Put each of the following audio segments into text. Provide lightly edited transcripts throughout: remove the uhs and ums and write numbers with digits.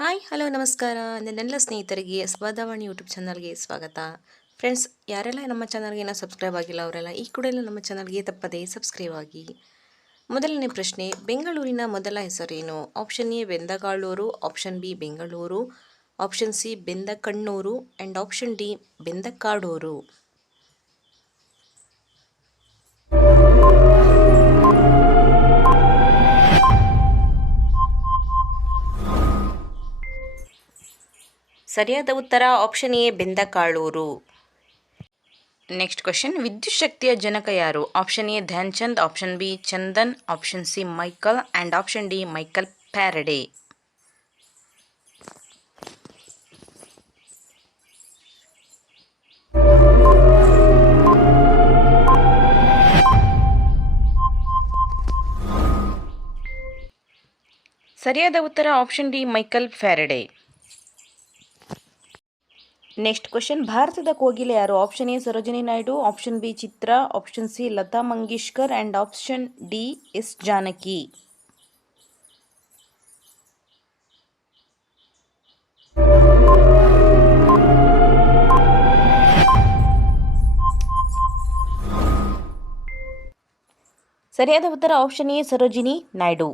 Hi hello ನಮಸ್ಕಾರ. ನನ್ನೆಲ್ಲ ಸ್ನೇಹಿತರಿಗೆ ಸ್ಪರ್ಧಾವಾಣಿ ಯೂಟ್ಯೂಬ್ ಚಾನಲ್ಗೆ ಸ್ವಾಗತ. ಫ್ರೆಂಡ್ಸ್, ಯಾರೆಲ್ಲ ನಮ್ಮ ಚಾನಲ್ಗೆ ಇನ್ನೂ ಸಬ್ಸ್ಕ್ರೈಬ್ ಆಗಿಲ್ಲ ಅವರೆಲ್ಲ ಈ ಕೂಡಲೇ ನಮ್ಮ ಚಾನಲ್ಗೆ ತಪ್ಪದೇ ಸಬ್ಸ್ಕ್ರೈಬ್ ಆಗಿ. ಮೊದಲನೇ ಪ್ರಶ್ನೆ, ಬೆಂಗಳೂರಿನ ಮೊದಲ ಹೆಸರೇನು? Option A Bendagaluru, option B Bengaluru, option C Bendakannuru and option D Bendakaduru. ಸರಿಯಾದ ಉತ್ತರ option A Bendakaluru. Next question, ವಿದ್ಯುತ್ ಶಕ್ತಿಯ ಜನಕ ಯಾರು? Option A Dhyan Chand, option B Chandan, option C Michael and option D Michael Faraday. ಸರಿಯಾದ ಉತ್ತರ option D Michael Faraday. Next question, ಭಾರತದ ಕೋಗಿಲೆ ಯಾರು? Option A Sarojini Naidu, option B Chitra, option C Lata Mangeshkar and option D S Janaki. ಸರಿಯಾದ ಉತ್ತರ option A Sarojini Naidu.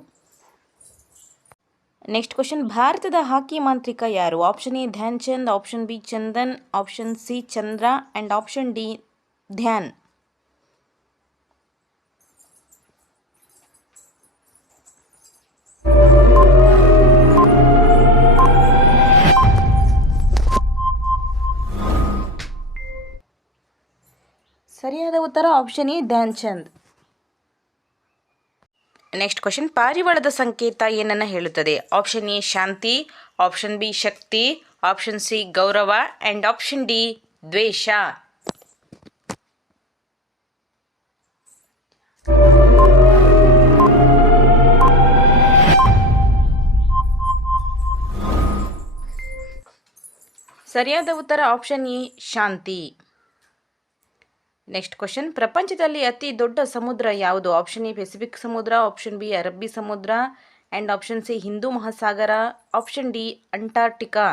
Next question, ಭಾರತದ hockey ಮಾಂತ್ರಿಕ ಯಾರು? Option A Dhyan Chand, option B Chandan, option C Chandra and option D Dhyan. ಸರಿಯಾದ ಉತ್ತರ option A Dhyan Chand. Next question, ಪಾರಿವಾಳದ ಸಂಕೇತ ಏನನ್ನ ಹೇಳುತ್ತದೆ? ಆಪ್ಷನ್ ಎ ಶಾಂತಿ, ಆಪ್ಷನ್ ಬಿ ಶಕ್ತಿ, ಆಪ್ಷನ್ ಸಿ ಗೌರವ ಆ್ಯಂಡ್ ಆಪ್ಷನ್ ಡಿ ದ್ವೇಷ. ಸರಿಯಾದ ಉತ್ತರ ಆಪ್ಷನ್ ಎ ಶಾಂತಿ. ನೆಕ್ಸ್ಟ್ ಕ್ವಶನ್, ಪ್ರಪಂಚದಲ್ಲಿ ಅತಿ ದೊಡ್ಡ ಸಮುದ್ರ ಯಾವುದು? ಆಪ್ಷನ್ ಎ ಪೆಸಿಫಿಕ್ ಸಮುದ್ರ, ಆಪ್ಷನ್ ಬಿ ಅರಬ್ಬಿ ಸಮುದ್ರ ಆ್ಯಂಡ್ ಆಪ್ಷನ್ ಸಿ ಹಿಂದೂ ಮಹಾಸಾಗರ, ಆಪ್ಷನ್ ಡಿ ಅಂಟಾರ್ಟಿಕಾ.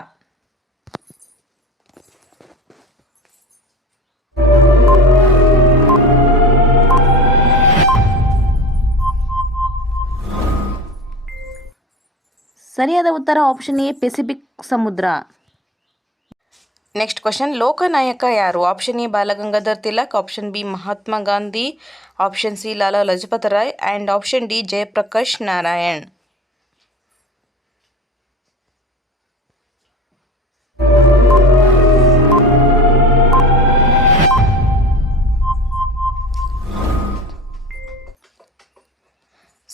ಸರಿಯಾದ ಉತ್ತರ ಆಪ್ಷನ್ ಎ ಪೆಸಿಫಿಕ್ ಸಮುದ್ರ. ನೆಕ್ಸ್ಟ್ ಕ್ವಶನ್, ಲೋಕನಾಯಕ ಯಾರು? Option A Balagangadhar Tilak, option B Mahatma Gandhi, option C Lala Lajpat Rai and option D Jayaprakash Narayan.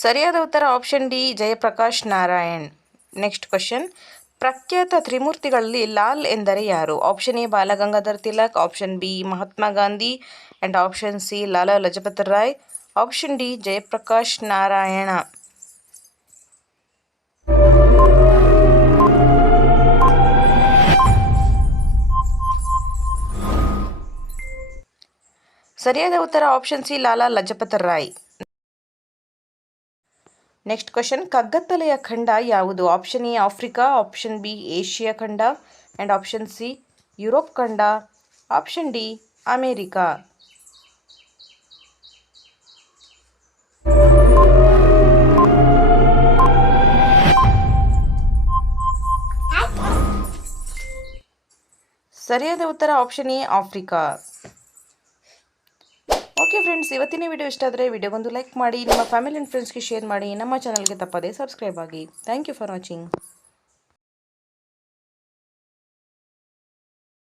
ಸರಿಯಾದ ಉತ್ತರ option D Jayaprakash Narayan. Next question, ಪ್ರಖ್ಯಾತ ತ್ರಿಮೂರ್ತಿಗಳಲ್ಲಿ ಲಾಲ್ ಎಂದರೆ ಯಾರು? Option A Balagangadhar Tilak, option B Mahatma Gandhi and option C Lala Lajpat Rai, option D Jayaprakash Narayan. ಸರಿಯಾದ ಉತ್ತರ option C Lala Lajpat Roy. Next question, ಕಗ್ಗತ್ತಲೆಯ ಖಂಡ ಯಾವುದು? Option A Africa, option B Asia ಖಂಡ ಆ್ಯಂಡ್ ಆಪ್ಷನ್ ಸಿ ಯುರೋಪ್ ಖಂಡ, ಆಪ್ಷನ್ ಡಿ ಅಮೇರಿಕಾ. ಸರಿಯಾದ ಉತ್ತರ option A Africa. Okay friends, ಇವತ್ತಿನ video ಇಷ್ಟ ಆದರೆ ವಿಡಿಯೋಗೊಂದು ಲೈಕ್ ಮಾಡಿ, ನಿಮ್ಮ ಫ್ಯಾಮಿಲಿ ಆ್ಯಂಡ್ ಫ್ರೆಂಡ್ಸ್ಗೆ ಶೇರ್ ಮಾಡಿ, ನಮ್ಮ ಚಾನಲ್ಗೆ ತಪ್ಪದೇ ಸಬ್ಸ್ಕ್ರೈಬ್ ಆಗಿ. Thank you for watching.